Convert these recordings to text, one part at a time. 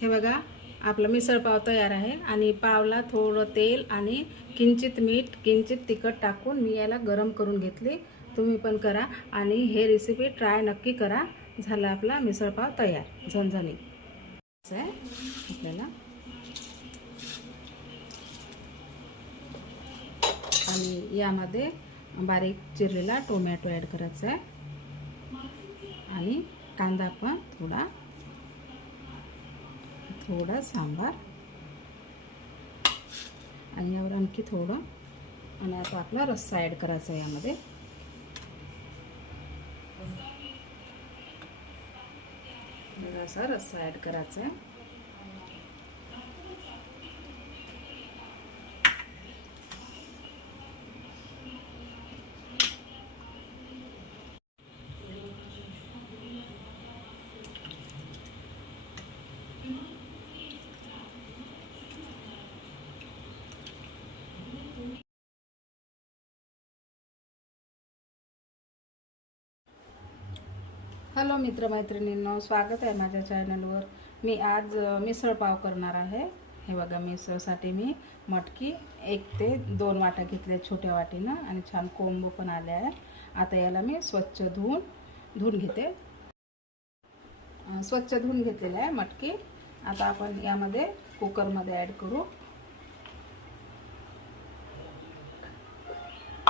हे बघा आपला मिसळपाव तयार आहे. आणि पावला थोडं तेल आणि किंचित मीठ किंचित तिखट टाकून मी याला गरम करून घेतली. तुम्ही पण करा आणि हे रेसिपी ट्राय नक्की करा. झाला आपला मिसळपाव तयार. झणझणीत असं आहे. आपल्याला. आणि यामध्ये बारीक चिरलेला टोमॅटो ॲड करायचा आहे. आणि कांदा पण थोडा थोडा सांबार. आणि यावर आणखी थोडं. आणि आता आपला रस्सा ॲड करायचा आहे यामध्ये. असा रस्सा ॲड करायचा आहे. हॅलो मित्रमैत्रिणींनो स्वागत आहे माझ्या चॅनलवर. मी आज मिसळपाव मिसळ पाव करणार आहे. हे बघा मिसळसाठी मी मटकी एक ते दोन वाट्या घेतल्या छोट्या वाटीनं आणि छान कोंब पण आले आहे. आता याला मी स्वच्छ धुवून धुवून घेते. स्वच्छ धुवून घेतलेलं आहे मटकी. आता आपण यामध्ये कुकरमध्ये ॲड करू.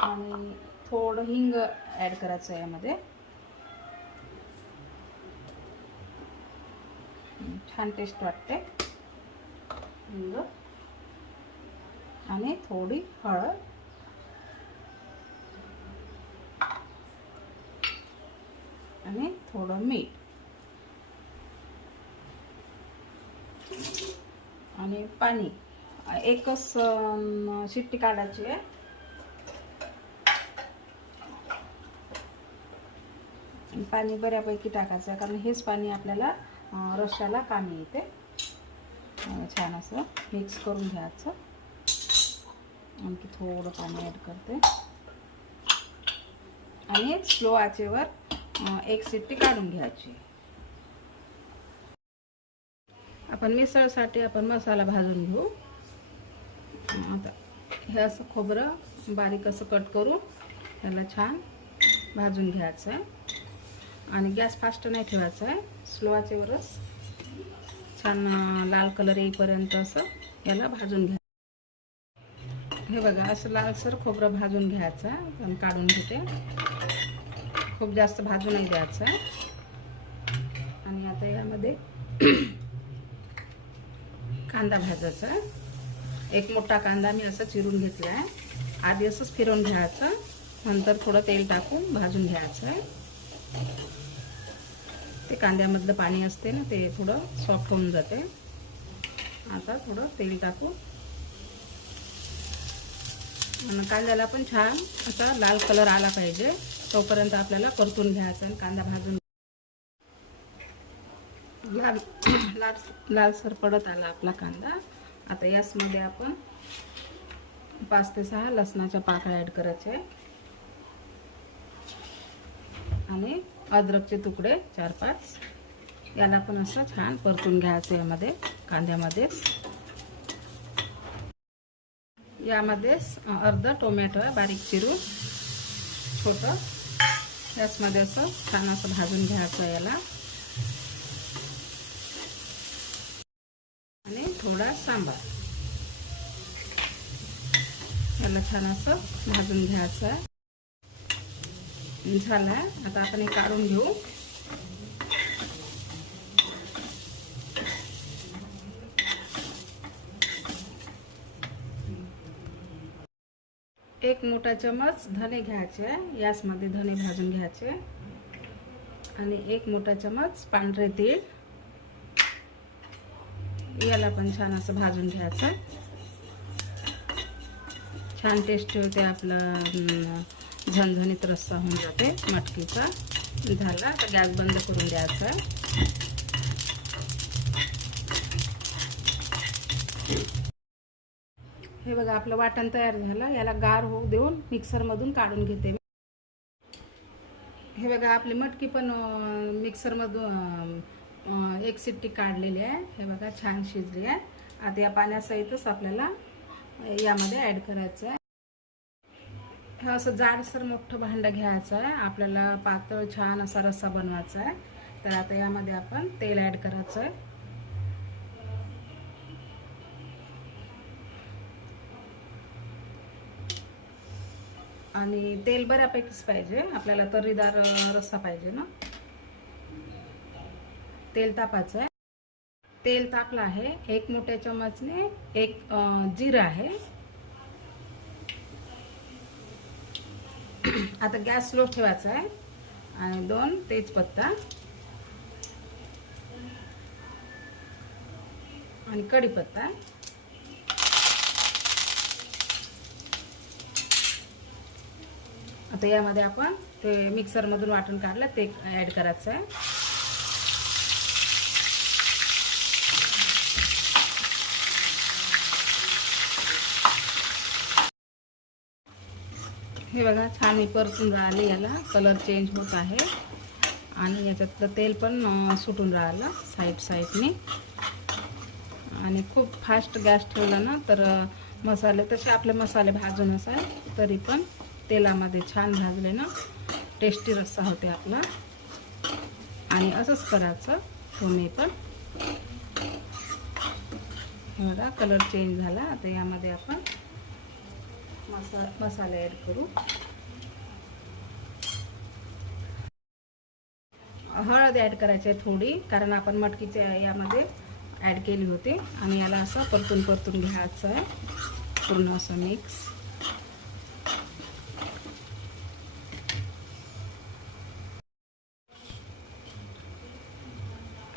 आणि थोडं हिंग ॲड करायचं यामध्ये. छान टेस्ट वाटते. हिंग आणि थोडी हळद. आणि थोडं मीठ. आणि पाणी. एकच शिट्टी काढायची आहे. पाणी बऱ्यापैकी टाकायचं आहे कारण हेच पाणी आपल्याला रश्श्याला कामी येते. छान असं मिक्स करून घ्यायचं. आणखी थोडं पाणी ॲड करते. आणि स्लो आचेवर एक सिट्टी काढून घ्यायची. आपण मिसळसाठी आपण मसाला भाजून घेऊ. आता हे असं खोबरं बारीक असं कट करून त्याला छान भाजून घ्यायचं. आहे आणि गॅस फास्ट नाही ठेवायचा आहे. स्लो आचेवरच. छान लाल कलर येईपर्यंत असं याला भाजून घ्या. हे बघा असं लालसर खोबरं भाजून घ्यायचं काढून घेते. खूप जास्त भाजून नाही द्यायचं आहे. आणि आता यामध्ये कांदा भाजायचा एक मोठा कांदा मी असं चिरून घेतला आहे. आधी असंच फिरवून घ्यायचं. नंतर थोडं तेल टाकून भाजून घ्यायचं आहे. ते कांद्यामधलं पाणी असते ना ते थोडं सॉफ्ट होऊन जाते. आता थोडं तेल टाकू. आणि कांद्याला पण छान असा लाल कलर आला पाहिजे. तोपर्यंत आपल्याला परतून घ्यायचा आणि कांदा भाजून लाल लाल लालसर पडत आला आपला कांदा. आता यासमध्ये आपण पाच ते सहा लसणाच्या पाकळ्या ॲड करायचे. आणि अद्रकचे तुकडे चार पाच. याला पण असं छान परतून घ्यायचं यामध्ये कांद्यामध्येच यामध्येच अर्ध टोमॅटो आहे बारीक चिरून छोटं याचमध्ये असं छान असं भाजून घ्यायचं याला. आणि थोडा सांबार. याला छान असं भाजून घ्यायचं. आहे झाला. आता आपण हे काढून घेऊ. एक मोठा चमच धने घ्यायचे. यासमध्ये धने भाजून घ्यायचे. आणि एक मोठा चमच पांढरे तीळ. याला पण छान असं भाजून घ्यायचं. छान टेस्ट होते आपलं झणझणीत रस्सा होऊन जाते. मटकीचा. झाला. तर गॅस बंद करून द्यायचा. हे बघा आपलं वाटण तयार झालं. याला गार होऊ देऊन मिक्सरमधून काढून घेते हे बघा आपली मटकी पण मिक्सरमधून एक सिट्टी काढलेली आहे. हे बघा छान शिजली आहे. आता या पाण्यासहितच आपल्याला यामध्ये ॲड करायचं आहे. हे असं जाडसर मोठं भांडं घ्यायचं आहे. आपल्याला पातळ छान असा रस्सा बनवायचा आहे. तर आता यामध्ये आपण तेल ॲड करायचं आहे. आणि तेल बऱ्यापैकीच पाहिजे. आपल्याला तर्रीदार रस्सा पाहिजे ना? तेल तापायचं आहे. तेल तापलं आहे. एक मोठ्या चमचने एक जिरं आहे. आता गॅस स्लो ठेवायचा आहे. आणि दोन तेजपत्ता. आणि कढीपत्ता. आता यामध्ये आपण ते मिक्सरमधून वाटून काढलं ते ॲड करायचं आहे. हे बघा छान मी परतून राहिले याला. कलर चेंज होत आहे. आणि याच्यातलं तेल पण सुटून राहिलं साईड साईडने आणि खूप फास्ट गॅस ठेवला ना तर मसाले तसे आपले मसाले भाजून असाल तरी पण तेलामध्ये छान भाजले ना टेस्टी रस्सा होते आपला. आणि असंच करायचं तुम्ही पण. हे बघा कलर चेंज झाला. आता यामध्ये आपण मसा मसाला ॲड करू. हळद ॲड करायची आहे थोडी कारण आपण मटकीच्या यामध्ये ॲड केली होती. आणि याला असं परतून परतून घ्यायचं आहे. पूर्ण असं मिक्स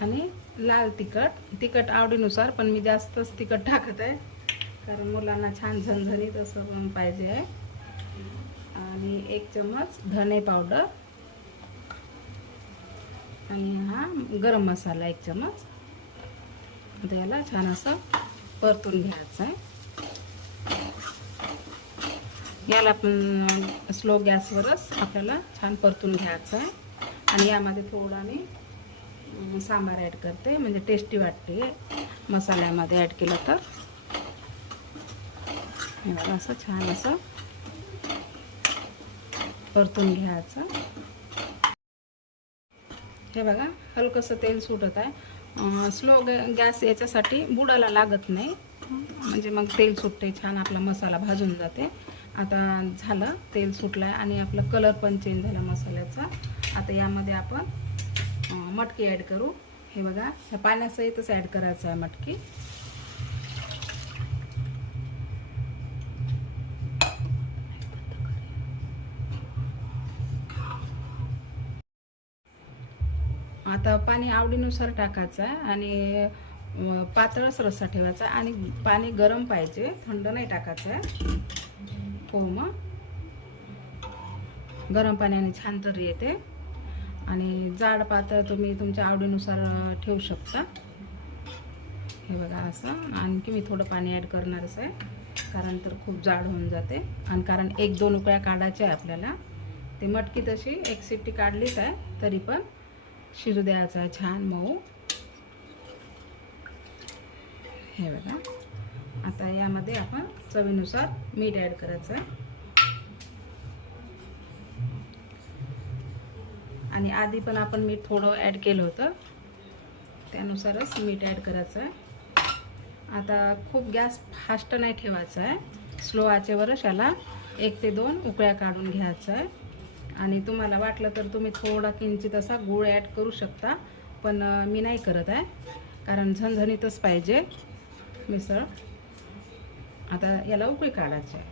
आणि लाल तिखट. तिखट आवडीनुसार पण मी जास्तच तिखट टाकत आहे. कारण मुलांना छान झणझणीत असं पाहिजे. आहे आणि एक चम्मच धने पावडर. आणि हा गरम मसाला एक चम्मच. आता याला छान असं परतून घ्यायचं आहे. याला पण स्लो गॅसवरच आपल्याला छान परतून घ्यायचं आहे. आणि यामध्ये थोडा मी सांबार ॲड करते. म्हणजे टेस्टी वाटते. मसाल्यामध्ये ॲड केलं तर. हे बघा असं छान असं परतून घ्यायचं. हे बघा हलकंसं तेल सुटत आहे. स्लो गॅस याच्यासाठी बुडाला लागत नाही. म्हणजे मग तेल सुटते छान आपला मसाला भाजून जाते. आता झालं तेल सुटलं आहे आणि आपला कलर पण चेंज झाला मसाल्याचा. आता यामध्ये आपण मटकी ॲड करू. हे बघा ह्या पाण्यासहितच ॲड करायचं आहे मटकी. आता पाणी आवडीनुसार टाकायचं आहे आणि पातळच रस्सा ठेवायचा आहे आणि पाणी गरम पाहिजे थंड नाही टाकायचं. आहे कोम गरम पाण्याने छान तरी येते. आणि जाड पातळ तुम्ही तुमच्या आवडीनुसार ठेवू शकता. हे बघा असं. आणखी मी थोडं पाणी ॲड करणारच आहे. कारण तर खूप जाड होऊन जाते. आणि कारण एक दोन उकळ्या काढायच्या आहे आपल्याला. ती मटकी तशी एक सिट्टी काढलीच आहे तरी पण. शिजू द्यायचा आहे छान मऊ. हे बघा. आता यामध्ये आपण चवीनुसार मीठ ॲड करायचं. आणि आधी पण आपण मीठ थोडं ॲड केलं होतं. त्यानुसारच मीठ ॲड करायचं आहे आता खूप गॅस फास्ट नाही ठेवायचा आहे स्लो आचेवरच याला एक ते दोन उकळ्या काढून घ्यायचं आहे आणि तुम्हाला वाटलं तर तुम्ही थोडा किंचित असा गूळ ॲड करू शकता पण मी नाही करत आहे कारण झणझणीतच पाहिजे मिसळ. आता याला उकळी काढायची आहे.